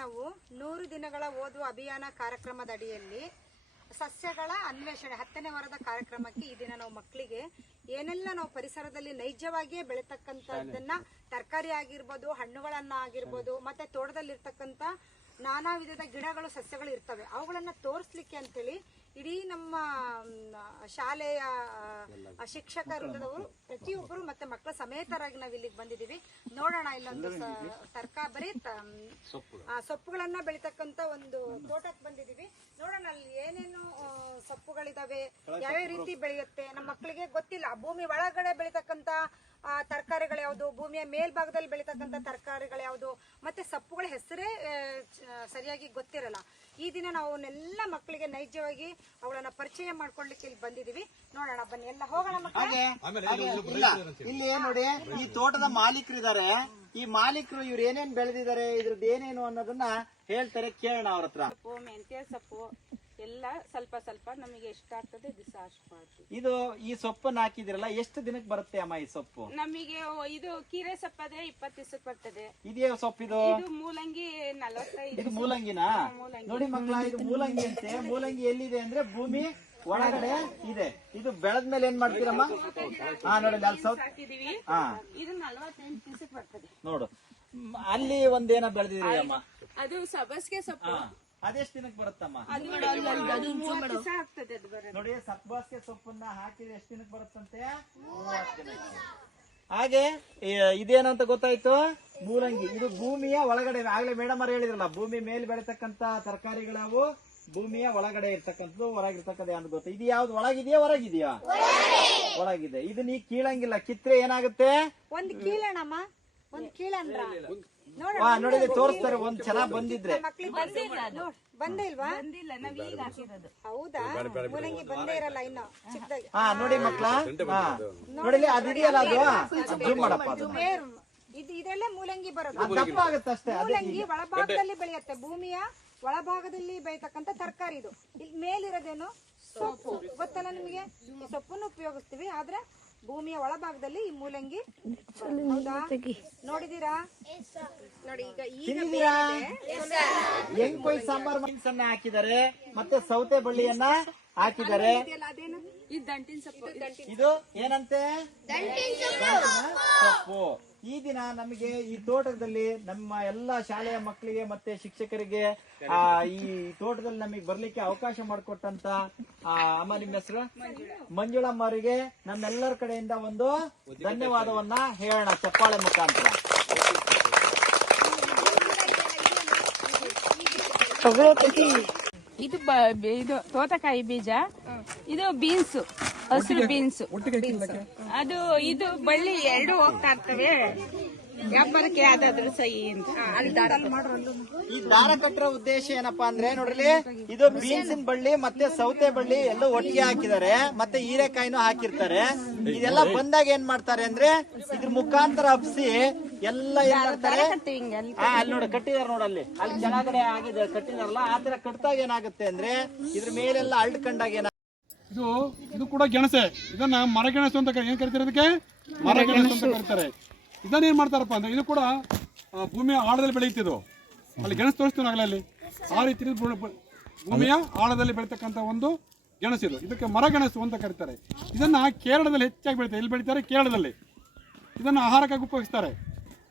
ನಾವು ನೂರು ದಿನಗಳ ಓದುವ ಅಭಿಯಾನ ಕಾರ್ಯಕ್ರಮದ ಅಡಿಯಲ್ಲಿ ಸಸ್ಯಗಳ ಅನ್ವೇಷಣೆ, ಹತ್ತನೇ ವಾರದ ಕಾರ್ಯಕ್ರಮಕ್ಕೆ ಈ ದಿನ ನಾವು ಮಕ್ಕಳಿಗೆ ಏನೆಲ್ಲ ನಾವು ಪರಿಸರದಲ್ಲಿ ನೈಜವಾಗಿಯೇ ಬೆಳೀತಕ್ಕಂಥದ್ದನ್ನ ತರಕಾರಿ ಆಗಿರ್ಬೋದು, ಹಣ್ಣುಗಳನ್ನ ಆಗಿರ್ಬೋದು, ಮತ್ತೆ ತೋಟದಲ್ಲಿರ್ತಕ್ಕಂಥ ನಾನಾ ವಿಧದ ಗಿಡಗಳು, ಸಸ್ಯಗಳು ಇರ್ತವೆ. ಅವುಗಳನ್ನ ತೋರಿಸ್ಲಿಕ್ಕೆ ಅಂತೇಳಿ ಇಡೀ ನಮ್ಮ ಶಾಲೆಯ ಶಿಕ್ಷಕ ವೃಂದದವರು ಪ್ರತಿಯೊಬ್ಬರು ಮತ್ತೆ ಮಕ್ಕಳ ಸಮೇತರಾಗಿ ನಾವು ಇಲ್ಲಿಗೆ ಬಂದಿದ್ದೀವಿ. ನೋಡೋಣ ಇಲ್ಲೊಂದು ತರಕಾರಿ ಬರೀ ಸೊಪ್ಪುಗಳನ್ನ ಬೆಳಿತಕ್ಕಂತ ಒಂದು ತೋಟಕ್ಕೆ ಬಂದಿದ್ದೀವಿ. ನೋಡೋಣ ಅಲ್ಲಿ ಏನೇನು ಸೊಪ್ಪುಗಳಿದಾವೆ ಯಾವ್ಯಾವ ರೀತಿ ಬೆಳೆಯುತ್ತೆ ನಮ್ಮ ಮಕ್ಕಳಿಗೆ ಗೊತ್ತಿಲ್ಲ. ಭೂಮಿ ಒಳಗಡೆ ಬೆಳಿತಕ್ಕಂತ ತರಕಾರಿಗಳು ಯಾವುದು? ಭೂಮಿಯ ಮೇಲ್ಭಾಗದಲ್ಲಿ ಬೆಳೀತಕ್ಕಂಥ ತರಕಾರಿಗಳು ಯಾವುದು? ಮತ್ತೆ ಸೊಪ್ಪುಗಳ ಹೆಸರೇ ಸರಿಯಾಗಿ ಗೊತ್ತಿರಲ್ಲ. ಈ ದಿನ ನಾವು ಅವನ್ನೆಲ್ಲ ಮಕ್ಕಳಿಗೆ ನೈಜವಾಗಿ ಅವಳನ್ನ ಪರಿಚಯ ಮಾಡ್ಕೊಳ್ಲಿಕ್ಕೆ ಇಲ್ಲಿ ಬಂದಿದೀವಿ ನೋಡೋಣ ಬನ್ನಿ. ಎಲ್ಲ ಹೋಗೋಣ ಮಕ್ಕಳೇ? ಹಾಗೆ ಇಲ್ಲಿ. ನೋಡಿ ಈ ತೋಟದ ಮಾಲೀಕರು ಇದಾರೆ ಈ ಮಾಲೀಕರು ಇವ್ರು ಏನೇನ್ ಬೆಳೆದಿದ್ದಾರೆ ಇದ್ರದ್ದು ಏನೇನು ಅನ್ನೋದನ್ನ ಹೇಳ್ತಾರೆ ಕೇಳೋಣ ಅವ್ರ ಹತ್ರ. ಸೊಪ್ಪು ಮೆಂತ್ಯ ಸೊಪ್ಪು ಎಲ್ಲ ಸ್ವಲ್ಪ ಸ್ವಲ್ಪ ನಮಗೆ ಎಷ್ಟಾಗ್ತದೆ ದಿವಸ ಅಷ್ಟು ಮಾಡ್ತೀವಿ. ಇದು ಈ ಸೊಪ್ಪನ್ನ ಹಾಕಿದಿರಲ್ಲ ಎಷ್ಟು ದಿನಕ್ಕೆ ಬರುತ್ತೆ ಅಮ್ಮ ಈ ಸೊಪ್ಪು? ನಮಗೆ ಇದು ಕೀರೆ ಸೊಪ್ಪದೆ ಇಪ್ಪತ್ತು ದಿವಸಕ್ಕೆ ಬರ್ತದೆ. ಇದೇ ಸೊಪ್ಪು ಇದು? ಮೂಲಂಗಿ ನಲವತ್ತೈದು ಇದು ಮೂಲಂಗಿನಾ? ನೋಡಿ ಮಕ್ಕಳ ಇದು ಮೂಲಂಗಿ ಅಂತೆ. ಮೂಲಂಗಿ ಎಲ್ಲಿದೆ ಅಂದ್ರೆ ಭೂಮಿ ಒಳಗಡೆ ಇದೆ. ಇದು ಬೆಳೆದ್ಮೇಲೆ ಏನ್ ಮಾಡ್ತೀರಮ್ಮ? ಹಾ ನೋಡಿ ಅಲ್ಲಿ ಸೊಪ್ಪು ಹಾಕಿದೀವಿ ಹಾ. ಇದು ನಲವತ್ತೆಂಟು ದಿವಸಕ್ಕೆ ಬರ್ತದೆ. ನೋಡು. ಅಲ್ಲಿ ಒಂದೇನ ಬೆಳೆದಿದ್ರಿ ಅಮ್ಮ? ಅದು ಸಬಸ್ಗೆ ಸೊಪ್ಪು. ಅದೆಷ್ಟು ದಿನಕ್ಕೆ ಬರುತ್ತಮ್ಮ? ನೋಡಿ ಸಬ್ಬಾಸ್ಗೆ ಸೊಪ್ಪನ್ನ ಹಾಕಿದ್ರೆ ಎಷ್ಟು ದಿನಕ್ಕೆ ಬರುತ್ತಂತೆ. ಹಾಗೆ ಇದೇನಂತ ಇದೇನು ಅಂತ ಗೊತ್ತಾಯ್ತು? ಮೂಲಂಗಿ. ಇದು ಭೂಮಿಯ ಒಳಗಡೆ ಆಗ್ಲೇ ಮೇಡಮ್ ಅವ್ರು ಹೇಳಿದ್ರಲ್ಲ ಭೂಮಿ ಮೇಲೆ ಬೆಳೀತಕ್ಕಂತ ತರಕಾರಿಗಳವು ಭೂಮಿಯ ಒಳಗಡೆ ಇರ್ತಕ್ಕಂಥದ್ದು ಹೊರಗಿರ್ತಕ್ಕಂಥ ಅಂತ ಗೊತ್ತು. ಇದು ಯಾವ್ದು ಒಳಗಿದೆಯಾ ಹೊರಗಿದೆಯಾ? ಒಳಗಿದೆ. ಇದು ನೀ ಕೀಳಂಗಿಲ್ಲ. ಕಿತ್ರೆ ಏನಾಗುತ್ತೆ? ಒಂದ್ ಕೀಳಣಮ್ಮ. ಒಂದ್ ಕೀಳಂದ್ರ. ವಾ ನೋಡಿದ್ರೆ ತೋರಿಸ್ತಾರೆ ಒಂದ್ ಚೆನ್ನಾಗ್ ಬಂದಿದ್ರೆ. ಬಂದಿಲ್ಲ ನೋಡ್ ಬಂದೇ ಇಲ್ವಾ ಬಂದಿಲ್ಲ ನಾವ್ ಈಗ ಹಾಕಿರೋದು. ಹೌದಾ? ಮೂಲಂಗಿ ಬಂದೇ ಇರಲ್ಲ ಇನ್ನು ಚಿಕ್ಕದಾಗಿ. ಹಾ ನೋಡಿ ಮಕ್ಳ. ಹಾ ನೋಡಿಲಿ ಅದಿದೆಯಲ್ಲ ಅದು. ಜೂಮ್ ಮಾಡಪ್ಪ ಅದು. ಇದು ಇದರಲ್ಲೇ ಮೂಲಂಗಿ ಬರೋದು. ದಪ್ಪ ಆಗುತ್ತೆ ಅಷ್ಟೇ ಅದೇ ಮೂಲಂಗಿ ಒಳಭಾಗದಲ್ಲಿ ಬೆಳೆಯುತ್ತೆ. ಭೂಮಿಯ ಒಳಭಾಗದಲ್ಲಿ ಬೆಳೆಯತಕ್ಕಂತ ತರಕಾರಿ ಇದು. ಇಲ್ಲಿ ಮೇಲಿರೋದೇನು? ಸೊಪ್ಪು. ಗೊತ್ತಲ್ಲ ನಿಮಗೆ? ಸೊಪ್ಪನ್ನು ಉಪಯೋಗಿಸ್ತೀವಿ ಆದ್ರೆ ಭೂಮಿಯ ಒಳಭಾಗದಲ್ಲಿ ಈ ಮೂಲಂಗಿ. ಹೌದಾ? ನೋಡಿದೀರಾ ನೋಡಿ ಈಗ ಈಗ ಕೊಯ್ ಸಾಂಬಾರ್ ಮೆಣಸನ್ನ ಹಾಕಿದ್ದಾರೆ ಮತ್ತೆ ಸೌತೆ ಬಳ್ಳಿಯನ್ನ ಹಾಕಿದ್ದಾರೆ. ಇದು ಏನಂತೆ? ದಂಟಿನ ಸೊಪ್ಪು. ಈ ದಿನ ನಮಗೆ ಈ ತೋಟದಲ್ಲಿ ನಮ್ಮ ಎಲ್ಲಾ ಶಾಲೆಯ ಮಕ್ಕಳಿಗೆ ಮತ್ತೆ ಶಿಕ್ಷಕರಿಗೆ, ಆ, ಈ ತೋಟದಲ್ಲಿ ನಮಗೆ ಬರ್ಲಿಕ್ಕೆ ಅವಕಾಶ ಮಾಡಿಕೊಟ್ಟಂತ, ಆ, ಅಮ್ಮ ನಿಮ್ಮ ಹೆಸರು? ಮಂಜುಳಮ್ಮ ಅವರಿಗೆ ನಮ್ಮೆಲ್ಲರ ಕಡೆಯಿಂದ ಒಂದು ಧನ್ಯವಾದವನ್ನ ಹೇಳೋಣ ಚಪ್ಪಾಳೆ ಮುಖಾಂತರ. ಇದು ಇದು ತೋಟಕಾಯಿ ಬೀಜ, ಇದು ಬೀನ್ಸ್. ಹಸಿರು ಬೀನ್ಸ್. ಅದು ಇದು ಬಳ್ಳಿ ಎರಡು ಹೋಗ್ತಾ ಇರ್ತವೆ ವ್ಯಾಪಾರಕ್ಕೆ ಯಾವ್ದಾದ್ರು ಸಹಿ ಅಂತ. ಅಲ್ಲಿ ದಾರ ಈ ದಾರ ಕಟ್ಟರ ಉದ್ದೇಶ ಏನಪ್ಪಾ ಅಂದ್ರೆ ನೋಡ್ರಿ ಇದು ಬೀನ್ಸ್ ಬಳ್ಳಿ ಮತ್ತೆ ಸೌತೆ ಬಳ್ಳಿ ಎಲ್ಲ ಒಟ್ಟಿಗೆ ಹಾಕಿದ್ದಾರೆ. ಮತ್ತೆ ಹೀರೆಕಾಯಿನೂ ಹಾಕಿರ್ತಾರೆ. ಇದೆಲ್ಲ ಬಂದಾಗ ಏನ್ ಮಾಡ್ತಾರೆ ಅಂದ್ರೆ ಇದ್ರ ಮುಖಾಂತರ ಹಬ್ಸಿ ಎಲ್ಲ ಏನ್ ಮಾಡ್ತಾರೆ? ಅಲ್ಲಿ. ಹಾ ಅಲ್ಲಿ ನೋಡಿ ಕಟ್ಟಿದಾರ ನೋಡಲ್ಲಿ ಅಲ್ಲಿ. ಕೆಳಗಡೆ ಆಗಿದೆ ಕಟ್ಟಿದಾರಲ್ಲ ಆ ತರ ಕಟ್ಟಿದಾಗ ಏನಾಗುತ್ತೆ ಅಂದ್ರೆ ಇದ್ರ ಮೇಲೆಲ್ಲ ಅಳ್ಕೊಂಡಾಗ ಏನ ಇದು ಇದು ಕೂಡ ಗೆಣಸೆ. ಇದನ್ನ ಮರಗೆಣಸು ಅಂತ ಕರಿ- ಏನ್ ಕರಿತಾರೆ ಇದಕ್ಕೆ? ಮರಗೆಣಸು ಅಂತ ಕರಿತಾರೆ. ಇದನ್ನ ಏನ್ ಮಾಡ್ತಾರಪ್ಪ ಅಂದ್ರೆ ಇದು ಕೂಡ ಭೂಮಿಯ ಆಳದಲ್ಲಿ ಬೆಳೆಯುತ್ತಿದ್ದು. ಅಲ್ಲಿ ಗೆಣಸು ತೋರಿಸ್ತೀವಿ ಆಗಲೇ ಅಲ್ಲಿ ಆ ರೀತಿ ಭೂಮಿಯ ಆಳದಲ್ಲಿ ಬೆಳೀತಕ್ಕಂಥ ಒಂದು ಗೆಣಸು ಇದು. ಇದಕ್ಕೆ ಮರಗೆಣಸು ಅಂತ ಕರೀತಾರೆ. ಇದನ್ನ ಕೇರಳದಲ್ಲಿ ಹೆಚ್ಚಾಗಿ ಬೆಳೀತಾರೆ. ಎಲ್ಲಿ ಬೆಳೀತಾರೆ? ಕೇರಳದಲ್ಲಿ. ಇದನ್ನ ಆಹಾರಕ್ಕಾಗಿ ಉಪಯೋಗಿಸ್ತಾರೆ.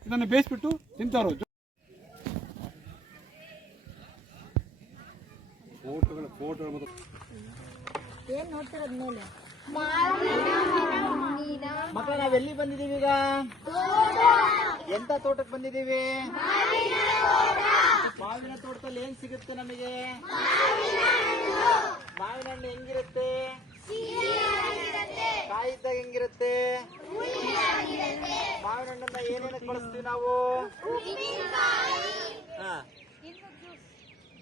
ಇದನ್ನು ಬೇಯಿಸ್ಬಿಟ್ಟು ತಿಂತಾರೋ ಮಕ್ಕಳ, ನಾವ್ ಎಲ್ಲಿ ಬಂದಿದೀವಿ ಈಗ? ಎಂತ ತೋಟಕ್ಕೆ ಬಂದಿದೀವಿ? ಮಾವಿನ ತೋಟದಲ್ಲಿ ಏನ್ ಸಿಗುತ್ತೆ ನಮಗೆ? ಮಾವಿನ ಹಣ್ಣು ಹೆಂಗಿರುತ್ತೆ? ಕಾಯಿ ಇದ್ದಾಗ ಹೆಂಗಿರುತ್ತೆ? ಮಾವಿನ ಹಣ್ಣನ್ನ ಏನೇನಕ್ಕೆ ಬಳಸ್ತೀವಿ ನಾವು?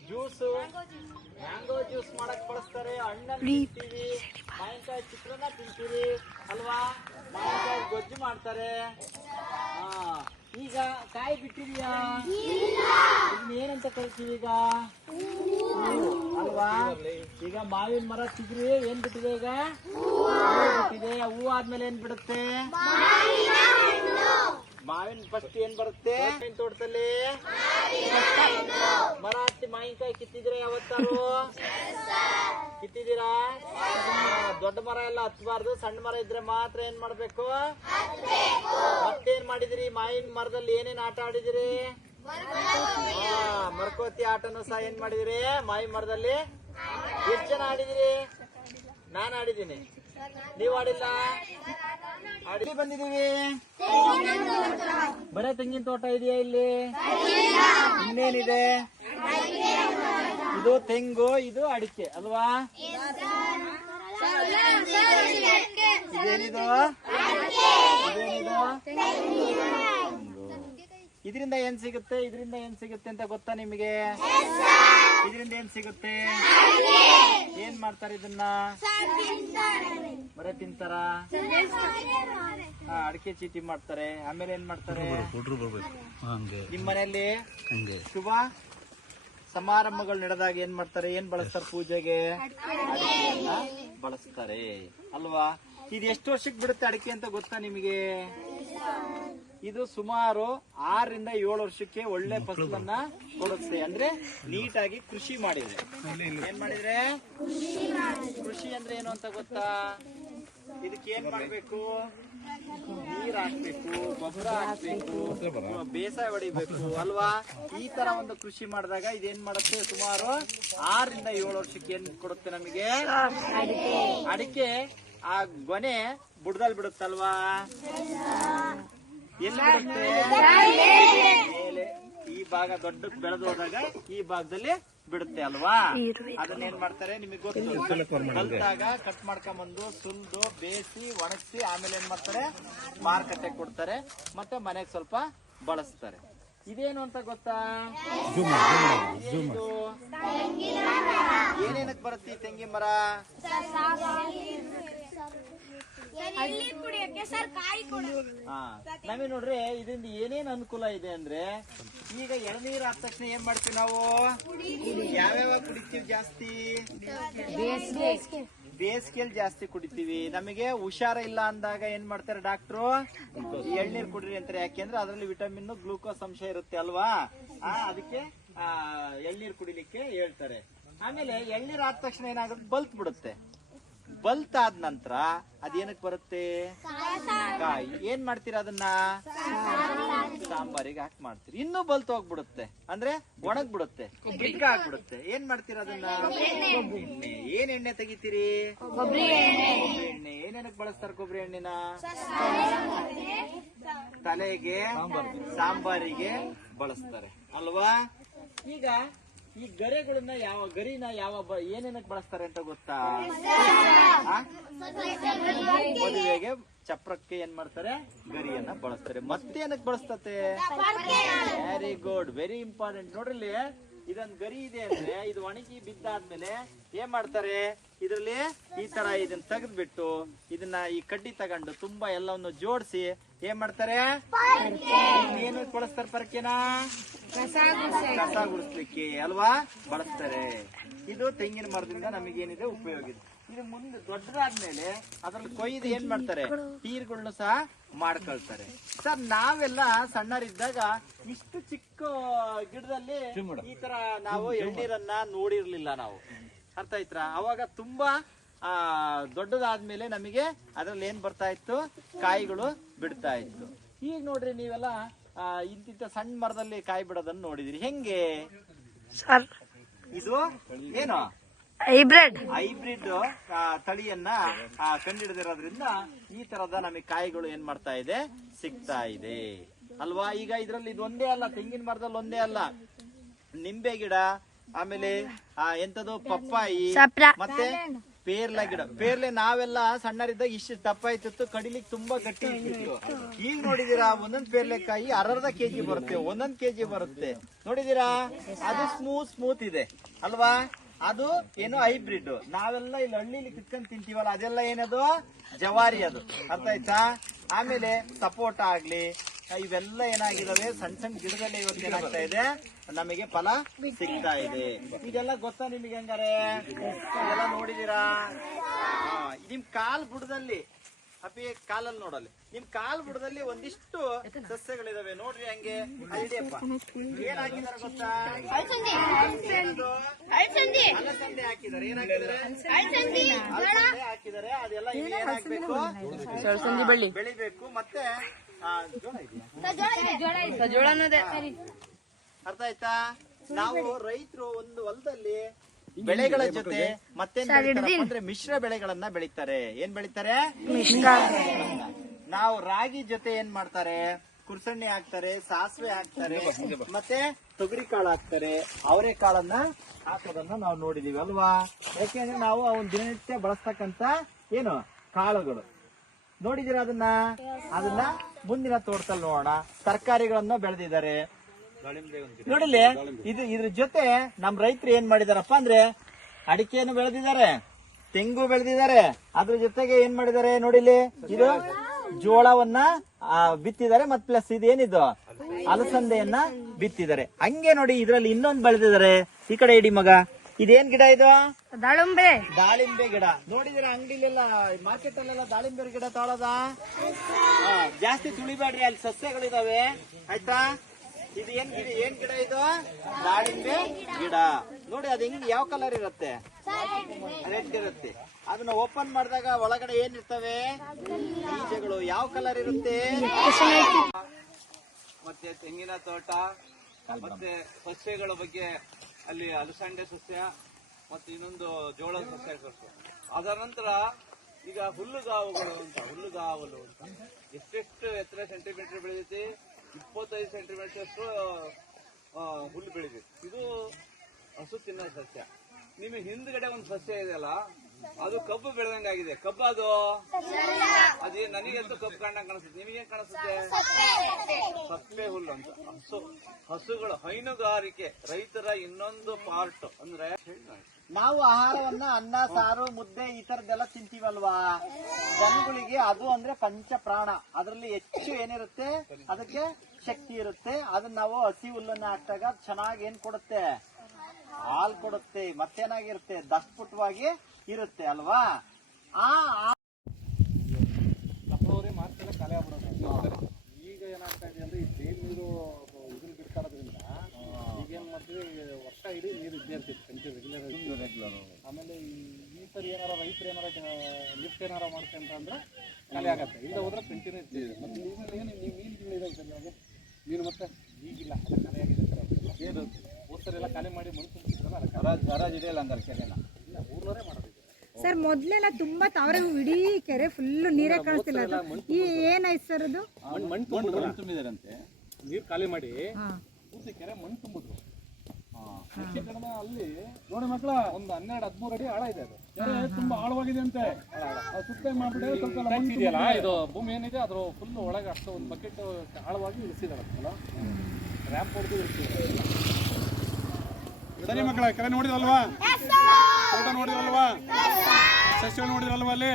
ಜ್ಯೂಸು ಮ್ಯಾಂಗೋ ಜ್ಯೂಸ್ ಮಾಡಕ್ ಬಳಸ್ತಾರೆ ಹಣ್ಣನ್ನು ತಿಂತೀವಿ ಮಾವಿನಕಾಯಿ ಚಿತ್ರನ ತಿಂತೀವಿ ಅಲ್ವಾ? ಮಾವಿನಕಾಯಿ ಗೊಜ್ಜು ಮಾಡ್ತಾರೆ. ಹಾ ಈಗ ಕಾಯಿ ಬಿಟ್ಟಿದೀಯಾ? ಇದನ್ನ ಏನಂತ ಕರಿತೀವಿ ಈಗ? ಅಲ್ವಾ? ಈಗ ಮಾವಿನ ಮರ ಸಿಗ್ರಿ ಏನ್ ಬಿಟ್ಟಿದೆ ಈಗ? ಹೂವು ಬಿಟ್ಟಿದೆ. ಹೂವು ಆದ್ಮೇಲೆ ಏನ್ ಬಿಡುತ್ತೆ? ಮಾವಿನ ಫಸ್ಟ್ ಏನ್ ಬರುತ್ತೆ? ಮಾವಿನ ತೋಟದಲ್ಲಿ ಮಾವಿನಕಾಯಿ ಕಿತ್ತಿದ್ರ ಯಾವತ್ತಾರು? ಕಿತ್ತಿದ್ದೀರಾ? ದೊಡ್ಡ ಮರ ಎಲ್ಲ ಹತ್ಬಾರ್ದು. ಸಣ್ಣ ಮರ ಇದ್ರೆ ಮಾತ್ರ ಏನ್ ಮಾಡ್ಬೇಕು? ಮತ್ತೇನ್ ಮಾಡಿದಿರಿ? ಮಾವಿನ ಮರದಲ್ಲಿ ಏನೇನ್ ಆಟ ಆಡಿದಿರಿ? ಮರ್ಕೋತಿ ಆಟನು ಸಹ ಏನ್ ಮಾಡಿದಿರಿ? ಮಾವಿನ ಮರದಲ್ಲಿ ಎಷ್ಟು ಜನ ಆಡಿದಿರಿ? ನಾನ್ ಆಡಿದ್ದೀನಿ. ನೀವ್ ಆಡಿಲ್ಲ? ಆಡಿ ಬಂದಿದೀವಿ ಬರೇ ತೆಂಗಿನ ತೋಟ ಇದೆಯಾ ಇಲ್ಲಿ? ಇನ್ನೇನಿದೆ? ಇದು ತೆಂಗು, ಇದು ಅಡಿಕೆ, ಅಲ್ವಾ? ಇದೇನಿದು? ಇದರಿಂದ ಏನ್ ಸಿಗುತ್ತೆ? ಇದರಿಂದ ಏನ್ ಸಿಗುತ್ತೆ ಅಂತ ಗೊತ್ತಾ ನಿಮಗೆ? ಇದರಿಂದ ಏನ್ ಸಿಗುತ್ತೆ? ಏನ್ ಮಾಡ್ತಾರೆ ಇದನ್ನ? ಬರೇ ತಿಂತಾರ? ಅಡಿಕೆ ಚೀಟಿ ಮಾಡ್ತಾರೆ. ಆಮೇಲೆ ಏನ್ ಮಾಡ್ತಾರೆ? ನಿಮ್ಮ ಮನೆಯಲ್ಲಿ ಶುಭ ಸಮಾರಂಭಗಳು ನಡೆದಾಗ ಏನ್ ಮಾಡ್ತಾರೆ? ಏನ್ ಬಳಸ್ತಾರೆ ಪೂಜೆಗೆ? ಬಳಸ್ತಾರೆ. ಅಲ್ವಾ? ಇದು ಎಷ್ಟು ವರ್ಷಕ್ಕೆ ಬಿಡುತ್ತೆ ಅಡಿಕೆ ಅಂತ ಗೊತ್ತಾ ನಿಮಗೆ? ಇದು ಸುಮಾರು ಆರರಿಂದ ಏಳು ವರ್ಷಕ್ಕೆ ಒಳ್ಳೆ ಫಸಲನ್ನ ಕೊಡುತ್ತೆ. ಅಂದ್ರೆ ನೀಟಾಗಿ ಕೃಷಿ ಮಾಡಿದ್ರೆ. ಏನ್ ಮಾಡಿದ್ರೆ? ಕೃಷಿ ಅಂದ್ರೆ ಏನು ಅಂತ ಗೊತ್ತಾ? ಇದಕ್ಕೆ ಏನ್ ಮಾಡ್ಬೇಕು? ನೀರ್ ಹಾಕ್ಬೇಕು ಗೊಬ್ಬರ ಹಾಕ್ಬೇಕು ಬೇಸಾಯ ಹೊಡಿಬೇಕು ಅಲ್ವಾ? ಈ ತರ ಒಂದು ಕೃಷಿ ಮಾಡಿದಾಗ ಇದೇನ್ ಮಾಡುತ್ತೆ? ಸುಮಾರು ಆರರಿಂದ ಏಳು ವರ್ಷಕ್ಕೆ ಏನ್ ಕೊಡುತ್ತೆ ನಮಗೆ? ಅಡಿಕೆ. ಆ ಗೊನೆ ಬುಡದಲ್ಲಿ ಬಿಡುತ್ತಲ್ವಾ? ಎಲ್ಲಿ ಮೇಲೆ ಈ ಭಾಗ ದೊಡ್ಡ ಬೆಳೆದು ಹೋದಾಗ ಈ ಭಾಗದಲ್ಲಿ ಬಿಡುತ್ತೆ ಅಲ್ವಾ ಅದನ್ನ ಏನ್ ಮಾಡ್ತಾರೆ ನಿಮಗೆ ಗೊತ್ತು ಕಲ್ತಾಗ ಕಟ್ ಮಾಡ್ಕೊಂಬಂದು ಸುಲ್ದು ಬೇಯಿಸಿ ಒಣಗಿಸಿ ಆಮೇಲೆ ಏನ್ ಮಾಡ್ತಾರೆ ಮಾರುಕಟ್ಟೆ ಕೊಡ್ತಾರೆ ಮತ್ತೆ ಮನೆಗೆ ಸ್ವಲ್ಪ ಬಳಸ್ತಾರೆ ಇದೇನು ಅಂತ ಗೊತ್ತಾ? ಏನೇನಕ್ ಬರುತ್ತೆ ಈ ತೆಂಗಿನ ಮರ ಹಾ ನಾವೇ ನೋಡ್ರಿ, ಇದರಿಂದ ಏನೇನ್ ಅನುಕೂಲ ಇದೆ ಅಂದ್ರೆ, ಈಗ ಎಳನೀರ್ ಆದ ತಕ್ಷಣ ಏನ್ ಮಾಡ್ತೀವಿ ನಾವು? ಯಾವ್ಯಾವ ಕುಡಿತೀವಿ ಜಾಸ್ತಿ? ಬೇಸಿಗೆಲ್ ಜಾಸ್ತಿ ಕುಡಿತೀವಿ. ನಮಗೆ ಹುಷಾರ ಇಲ್ಲ ಅಂದಾಗ ಏನ್ ಮಾಡ್ತಾರೆ ಡಾಕ್ಟ್ರು? ಎಳ್ನೀರ್ ಕುಡಿರಿ ಅಂತಾರೆ. ಯಾಕೆಂದ್ರೆ ಅದರಲ್ಲಿ ವಿಟಮಿನ್ ಗ್ಲೂಕೋಸ್ ಅಂಶ ಇರುತ್ತೆ ಅಲ್ವಾ? ಅದಕ್ಕೆ ಎಳ್ನೀರ್ ಕುಡಿಲಿಕ್ಕೆ ಹೇಳ್ತಾರೆ. ಆಮೇಲೆ ಎಳ್ನೀರ್ ಆದ ತಕ್ಷಣ ಏನಾಗುತ್ತೆ? ಬಲ್ತ್ ಬಿಡುತ್ತೆ. ಬಲ್ತ್ ಆದ ನಂತರ ಅದೇನಕ್ ಬರುತ್ತೆ? ಕಾಯಿ. ಏನ್ ಮಾಡ್ತೀರಾ ಅದನ್ನ? ಸಾಂಬಾರಿಗೆ ಹಾಕಿ ಮಾಡ್ತೀರಿ. ಇನ್ನೂ ಬಲ್ತ ಹೋಗ್ಬಿಡುತ್ತೆ. ಅಂದ್ರೆ ಒಣಗ್ ಬಿಡುತ್ತೆ ಗಿಡ್ಕ ಆಗ್ಬಿಡುತ್ತೆ ಏನ್ ಮಾಡ್ತೀರಾ ಅದನ್ನ? ಎಣ್ಣೆ. ಏನ್ ಎಣ್ಣೆ ತೆಗಿತೀರಿ? ಎಣ್ಣೆ. ಏನೇನಕ್ ಬಳಸ್ತಾರ ಕೊಬ್ಬರಿ ಎಣ್ಣೆನ? ತಲೆಗೆ ಸಾಂಬಾರಿಗೆ ಬಳಸ್ತಾರೆ. ಅಲ್ವಾ? ಈಗ ಈ ಗರಿಗಳನ್ನ ಯಾವ ಗರಿನ ಯಾವ ಏನೇನಕ್ ಬಳಸ್ತಾರೆ ಅಂತ ಗೊತ್ತಾ? ಮದುವೆಗೆ ಚಪ್ರಕ್ಕೆ ಏನ್ ಮಾಡ್ತಾರೆ? ಗರಿಯನ್ನ ಬಳಸ್ತಾರೆ. ಮತ್ತೆ ಏನಕ್ಕೆ ಬಳಸ್ತತೆ ವೆರಿ ಗುಡ್ ವೆರಿ ಇಂಪಾರ್ಟೆಂಟ್ ನೋಡ್ರಿ ಇದೊಂದ್ ಗರಿ ಇದೆ ಅಂದ್ರೆ ಇದು ಒಣಗಿ ಬಿದ್ದಾದ್ಮೇಲೆ ಏನ್ ಮಾಡ್ತಾರೆ? ಇದ್ರಲ್ಲಿ ಈ ತರ ಇದನ್ನ ತೆಗೆದ್ಬಿಟ್ಟು ಇದನ್ನ ಈ ಕಡ್ಡಿ ತಗೊಂಡು ತುಂಬಾ ಎಲ್ಲವನ್ನು ಜೋಡಿಸಿ ಏನ್ ಮಾಡ್ತಾರೆ? ಏನು ಬಳಸ್ತಾರೆ ಪರಕೇನ? ಕಸ ಗುಡಿಸ್ಲಿಕ್ಕೆ ಅಲ್ವಾ? ಬಳಸ್ತಾರೆ. ಇದು ತೆಂಗಿನ ಮರದಿಂದ ನಮಗೇನಿದೆ ಉಪಯೋಗ ಇದೆ. ಇದು ಮುಂದೆ ದೊಡ್ಡದಾದ್ಮೇಲೆ ಅದ್ರಲ್ಲಿ ಕೊಯ್ದು ಏನ್ ಮಾಡ್ತಾರೆ? ಟೀರ್ಗಳನ್ನು ಸಹ ಮಾಡ್ಕೊಳ್ತಾರೆ. ಸರ್ ನಾವೆಲ್ಲ ಸಣ್ಣರಿದ್ದಾಗ ಇಷ್ಟು ಚಿಕ್ಕ ಗಿಡದಲ್ಲಿ ಈ ತರ ನಾವು ಎಳ್ನೀರನ್ನ ನೋಡಿರ್ಲಿಲ್ಲ ನಾವು. ಅರ್ಥ ಆಯ್ತಾ ಅವಾಗ ತುಂಬಾ ಆ ದೊಡ್ಡದಾದ್ಮೇಲೆ ನಮಗೆ ಅದ್ರಲ್ಲಿ ಏನ್ ಬರ್ತಾ ಇತ್ತು? ಕಾಯಿಗಳು ಬಿಡ್ತಾ ಇತ್ತು. ಈಗ ನೋಡ್ರಿ ನೀವೆಲ್ಲ ಇಂತಿಂತ ಸಣ್ಣ ಮರದಲ್ಲಿ ಕಾಯಿ ಬಿಡೋದನ್ನ ನೋಡಿದಿರಿ. ಹೆಂಗೆ? ಇದು ಏನು? ಹೈಬ್ರಿಡ್. ಹೈಬ್ರಿಡ್ ತಳಿಯನ್ನ ಆ, ಕಂಡಿಡಿದಿರೋದ್ರಿಂದ ಈ ತರದ ನಮಗೆ ಕಾಯಿಗಳು ಏನ್ ಮಾಡ್ತಾ ಇದೆ? ಸಿಗ್ತಾ ಇದೆ. ಅಲ್ವಾ? ಈಗ ಇದ್ರಲ್ಲಿ ಇದೊಂದೇ ಅಲ್ಲ ತೆಂಗಿನ ಮರದಲ್ಲಿ ಒಂದೇ ಅಲ್ಲ. ನಿಂಬೆ ಗಿಡ ಆಮೇಲೆ ಆ, ಎಂತದು ಪಪ್ಪಾಯಿ ಮತ್ತೆ ಪೇರ್ಲ ಗಿಡ. ಪೇರ್ಲೆ ನಾವೆಲ್ಲ ಸಣ್ಣರಿದ್ದಾಗ ಇಷ್ಟು ದಪ್ಪ ಇತ್ತು ಕಡಿಲಿಕ್ಕೆ ತುಂಬಾ ಗಟ್ಟಿ ಇರ್ತಿತ್ತು. ಈಗ ನೋಡಿದೀರಾ ಒಂದೊಂದ್ ಪೇರ್ಲೆಕಾಯಿ ಅರ್ಧ ಕೆಜಿ ಬರುತ್ತೆ ಒಂದೊಂದ್ ಕೆಜಿ ಬರುತ್ತೆ. ನೋಡಿದೀರಾ? ಅದು ಸ್ಮೂತ್ ಸ್ಮೂತ್ ಇದೆ. ಅಲ್ವಾ? ಅದು ಏನು ಹೈಬ್ರಿಡ್ ನಾವೆಲ್ಲ ಇಲ್ಲಿ ಹಳ್ಳಿಲಿ ಕಿತ್ಕೊಂಡ್ ತಿಂತೀವಲ್ಲ ಅದೆಲ್ಲ ಏನದು? ಜವಾರಿ ಅದು. ಅರ್ಥ ಆಯ್ತಾ? ಆಮೇಲೆ ಸಪೋಟ ಆಗ್ಲಿ ಇವೆಲ್ಲ ಏನಾಗಿದಾವೆ? ಸಣ್ಣ ಸಣ್ಣ ಗಿಡದಲ್ಲಿ ಇವತ್ತು ಏನಾಗ್ತಾ ಇದೆ? ನಮಗೆ ಫಲ ಸಿಗ್ತಾ ಇದೆ. ಇದೆಲ್ಲ ಗೊತ್ತಾ ನಿಮಗೆ ಹಂಗಾರೆ? ಇದೆಲ್ಲ ನೋಡಿದೀರಾ ನಿಮ್ ಕಾಲ್ ಬುಡದಲ್ಲಿ ಅಪ್ಪಿ ಕಾಲಲ್ಲಿ ನೋಡಲ್ಲಿ. ನಿಮ್ ಕಾಲ್ ಬುಡದಲ್ಲಿ ಒಂದಿಷ್ಟು ಸಸ್ಯಗಳಿದಾವೆ. ನೋಡ್ರಿ ಹಂಗೆ. ಅಲ್ಲಿಡಿಯಪ್ಪ ಏನ್ ಹಾಕಿದಾರೆ ಗೊತ್ತಾ? ಅಲಸಂದೆ ಹಾಕಿದಾರೆ. ಏನ್ ಹಾಕಿದಾರೆ. ಅದೆಲ್ಲ ಈಗ ಏನ್ ಹಾಕ್ಬೇಕು ಬೆಳಿಬೇಕು. ಮತ್ತೆ ಆ, ಜೋಳ ಇದೆಯಾ? ಅರ್ಥ ಆಯ್ತಾ? ನಾವು ರೈತರು ಒಂದು ಹೊಲದಲ್ಲಿ ಬೆಳೆಗಳ ಜೊತೆ ಮತ್ತೇನ್ ಬೆಳಿತಾರಪ್ಪ ಅಂದ್ರೆ ಮಿಶ್ರ ಬೆಳೆಗಳನ್ನ ಬೆಳಿತಾರೆ. ಏನ್ ಬೆಳಿತಾರೆ? ನಾವು ರಾಗಿ ಜೊತೆ ಏನ್ ಮಾಡ್ತಾರೆ? ಕುರ್ಸಣ್ಣಿ ಹಾಕ್ತಾರೆ ಸಾಸಿವೆ ಹಾಕ್ತಾರೆ ಮತ್ತೆ ತೊಗರಿ ಕಾಳು ಹಾಕ್ತಾರೆ. ಅವರೆ ಕಾಳನ್ನ ಹಾಕೋದನ್ನ ನಾವು ನೋಡಿದೀವಿ ಅಲ್ವಾ? ಯಾಕೆಂದ್ರೆ ನಾವು ಅವನ್ ದಿನನಿತ್ಯ ಬಳಸ್ತಕ್ಕಂತ ಏನು ಕಾಳುಗಳು. ನೋಡಿದಿರ ಅದನ್ನ? ಅದನ್ನ ಮುಂದಿನ ತೋಟದಲ್ಲಿ ನೋಡೋಣ. ತರಕಾರಿಗಳನ್ನ ಬೆಳೆದಿದ್ದಾರೆ. ನೋಡಿಲಿ ಇದು ಇದ್ರ ಜೊತೆ ನಮ್ ರೈತರು ಏನ್ ಮಾಡಿದಾರಪ್ಪ ಅಂದ್ರೆ ಅಡಿಕೆಯನ್ನು ಬೆಳೆದಿದ್ದಾರೆ ತೆಂಗು ಬೆಳೆದಿದ್ದಾರೆ. ಅದ್ರ ಜೊತೆಗೆ ಏನ್ ಮಾಡಿದ್ದಾರೆ ನೋಡಿಲಿ ಇದು ಜೋಳವನ್ನ ಬಿತ್ತಿದ್ದಾರೆ ಮತ್ ಪ್ಲಸ್ ಇದೇನಿದು? ಅಲಸಂದೆಯನ್ನ ಬಿತ್ತಿದ್ದಾರೆ. ಹಂಗೆ ನೋಡಿ ಇದ್ರಲ್ಲಿ ಇನ್ನೊಂದ್ ಬೆಳೆದಿದ್ದಾರೆ. ಈ ಕಡೆ ಇಡಿ ಮಗ. ಇದೇನ್ ಗಿಡ ಇದು? ದಾಳಿಂಬೆ. ದಾಳಿಂಬೆ ಗಿಡ. ನೋಡಿದಿರ ಅಂಗಡಿಲೆಲ್ಲ ಮಾರ್ಕೆಟ್ ಅಲ್ಲೆಲ್ಲ ದಾಳಿಂಬೆ ಗಿಡ ತೊಳದ? ಜಾಸ್ತಿ ತುಳಿಬೇಡ್ರಿ ಅಲ್ಲಿ ಸಸ್ಯಗಳಿದಾವೆ. ಆಯ್ತಾ? ಇದು ಏನ್ ಗಿಡ ಏನ್ ಗಿಡ ಇದು? ದಾಳಿಂಬೆ ಗಿಡ. ನೋಡಿ, ಅದು ಹೆಂಗ್, ಯಾವ ಕಲರ್ ಇರುತ್ತೆ? ರೆಡ್ ಇರುತ್ತೆ. ಅದನ್ನ ಓಪನ್ ಮಾಡಿದಾಗ ಒಳಗಡೆ ಏನಿರ್ತವೆ ಬೀಜಗಳು. ಯಾವ ಕಲರ್ ಇರುತ್ತೆ? ಮತ್ತೆ ತೆಂಗಿನ ತೋಟ, ಮತ್ತೆ ಸಸ್ಯಗಳ ಬಗ್ಗೆ ಅಲ್ಲಿ ಅಲಸಂಡೆ ಸಸ್ಯ, ಮತ್ತೆ ಇನ್ನೊಂದು ಜೋಳದ ಸಸ್ಯ ಇರ್ತದೆ. ಅದರ ನಂತರ ಈಗ ಹುಲ್ಲುಗಾವುಗಳು ಅಂತ, ಹುಲ್ಲುಗಾವಲು ಅಂತ. ಎಷ್ಟೆಷ್ಟು ಎತ್ತರ ಸೆಂಟಿಮೀಟರ್ ಬೆಳೆದೈತಿ ಇಪ್ಪತ್ತೈದು ಸೆಂಟಿಮೀಟರ್ ಅಷ್ಟು ಹುಲ್ಲು ಬೆಳೆದಿದೆ. ಇದು ಹಸು ತಿನ್ನೋ ಸಸ್ಯ. ನಿಮಗೆ ಹಿಂದ್ಗಡೆ ಒಂದು ಸಸ್ಯ ಇದೆಯಲ್ಲ ಅದು ಕಬ್ಬು ಬೆಳೆದಂಗಾಗಿದೆ ಕಬ್ಬು ಅದು? ಅದೇ, ನನಗಂತೂ ಕಬ್ಬು ಕಾಣಂಗ್ ಕಾಣಿಸುತ್ತೆ. ನಿಮಗೇನ್ ಕಾಣಿಸುತ್ತೆ? ಸಪ್ಪೆ ಹುಲ್ಲು ಅಂತ. ಹಸು. ಹಸುಗಳು ಹೈನುಗಾರಿಕೆ, ರೈತರ ಇನ್ನೊಂದು ಪಾರ್ಟ್ ಅಂದ್ರೆ ನಾವು ಆಹಾರವನ್ನ ಅನ್ನ, ಸಾರು, ಮುದ್ದೆ ಈ ತರದ್ದೆಲ್ಲ ತಿಂತೀವಲ್ವಾ? ಜನಗಳಿಗೆ ಅದು ಅಂದ್ರೆ ಪಂಚ ಪ್ರಾಣ ಅದರಲ್ಲಿ ಹೆಚ್ಚು ಏನಿರುತ್ತೆ? ಅದಕ್ಕೆ ಶಕ್ತಿ ಇರುತ್ತೆ. ಅದನ್ನ ನಾವು ಹಸಿ ಹುಲ್ಲನ್ನ ಹಾಕಿದಾಗ ಚೆನ್ನಾಗಿ ಏನ್ ಕೊಡುತ್ತೆ? ಹಾಲ್ ಕೊಡುತ್ತೆ. ಮತ್ತೇನಾಗಿರುತ್ತೆ? ದಷ್ಟಪುಟವಾಗಿ ಇರುತ್ತೆ ಅಲ್ವಾ? ಆ ಆ- ನಮ್ಮವರೇ ಮಾರ್ಕೆಲ್ಲ ಖಾಲಿ ಆಗ್ಬಿಡೋದು ಈಗ ಏನಾಗ್ತಾ ಇದೆ ಅಂದ್ರೆ ಈ ಬೇಲ್ ನೀರು ಇದ್ರ ಬಿಡ್ಕಾರೋದ್ರಿಂದ ಈಗ ಏನ್ ಮಾಡ್ತೀವಿ ವರ್ಷ ಇಡೀ ನೀರು ಇದ್ದೇ ಇರ್ತಿತ್ತು ಕಂಟಿನ್ಯೂ ರೆಗ್ಯುಲರ್ ಆಮೇಲೆ ಈ ಈ ಸರಿ ಏನಾರ ರೈತರು ಏನಾರ ಲಿಫ್ಟ್ ಏನಾರ ಮಾಡ್ಕೊಂತ ಅಂದ್ರೆ ಖಾಲಿ ಆಗತ್ತೆ ಇಲ್ಲ ಹೋದ್ರೆ ಕಂಟಿನ್ಯೂ ಇರ್ತೀವಿ ಮತ್ತೆ ಈಗ ಏನು ನೀವು ಮೀನುಗಳು ಇದಾವೆ ಸರ್ ಇವಾಗ ಮೀನು ಮತ್ತೆ ಈಗಿಲ್ಲ ಅದು ಖಾಲಿ ಆಗಿದೆ ಸರ್ ಅದೆಲ್ಲ. ಏನು ಹೋದ್ ಸರಿ ಎಲ್ಲ ಖಾಲಿ ಮಾಡಿ ಮಣ್ಣು ತುಂಬಿಸಿದ್ರಲ್ಲ ಅದಕ್ಕೆ ಹರಾಜ್ ಇದೆಯಲ್ಲ ಹಂಗಾರೆ ಕೆರೆನ ಇಲ್ಲ ಊರ್ನವರೇ ಮಾಡೋದು ಸರ್ ಮೊದ್ಲೆಲ್ಲ ತುಂಬಾ ತಾವರೆ ಇಡೀ ಕೆರೆ ಫುಲ್ ನೀರೇ ಕಾಣಿಸ್ತಿಲ್ಲ ಅದು. ಈ ಏನಾಯ್ತು ಸರ್ ಅದು? ಮಣ್ಣು ಮಣ್ಣು ಮಣ್ಣು ತುಂಬಿದಾರಂತೆ. ನೀರು ಖಾಲಿ ಮಾಡಿ ಪೂರ್ತಿ ಕೆರೆ ಮಣ್ಣು ತುಂಬಿದ್ರು. ಅಲ್ಲಿ ನೋಡಿ ಮಕ್ಕಳ ಒಂದು ಹನ್ನೆರಡು ಹದಿಮೂರು ಅಡಿ ಆಳ ಇದೆ ಅದು. ಕೆರೆ ತುಂಬಾ ಆಳವಾಗಿದೆ ಅಂತೆ ಅದು ಸುತ್ತ ಮಾಡ್ಬಿಟ್ಟು ಸ್ವಲ್ಪ ಎಲ್ಲ ಮಣ್ಣು ಇದೆಯಲ್ಲ ಇದು ಭೂಮಿ ಏನಿದೆ ಅದ್ರ ಫುಲ್ ಒಳಗೆ ಅಷ್ಟು ಒಂದು ಬಕೆಟ್ ಆಳವಾಗಿ ಇಳಿಸಿದಾರೆ ರ್ಯಾಂಪ್ ಹೊಡೆದು ಇಳಿಸಿದ್ದಾರೆ ಸರಿ ಮಕ್ಕಳ ಕೆರೆ ನೋಡಿದಲ್ವಾ ತೋಟ ನೋಡಿರಲ್ವಾ ಸಸ್ಯಗಳು ನೋಡಿದ್ರಲ್ವಾ ಅಲ್ಲಿ?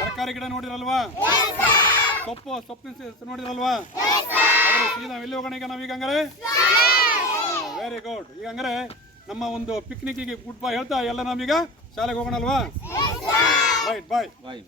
ತರಕಾರಿ ಗಿಡ ನೋಡಿರಲ್ವಾ ಸೊಪ್ಪು ಸೊಪ್ಪಿನ ನೋಡಿದ್ರಲ್ವಾ? ಸೀದಾ ಎಲ್ಲಿ ಹೋಗೋಣ ಈಗ ನಾವೀಗ ಹಂಗಾರೆ? ವೆರಿ ಗುಡ್ ಈಗ ಹಂಗಾರೆ ನಮ್ಮ ಒಂದು ಪಿಕ್ನಿಕ್ಕಿಗೆ ಗುಡ್ ಬಾಯ್ ಹೇಳ್ತಾ ಎಲ್ಲ ನಾವೀಗ ಶಾಲೆಗೆ ಹೋಗೋಣಲ್ವಾ? ಬಾಯ್ ಬಾಯ್ ಬಾಯ್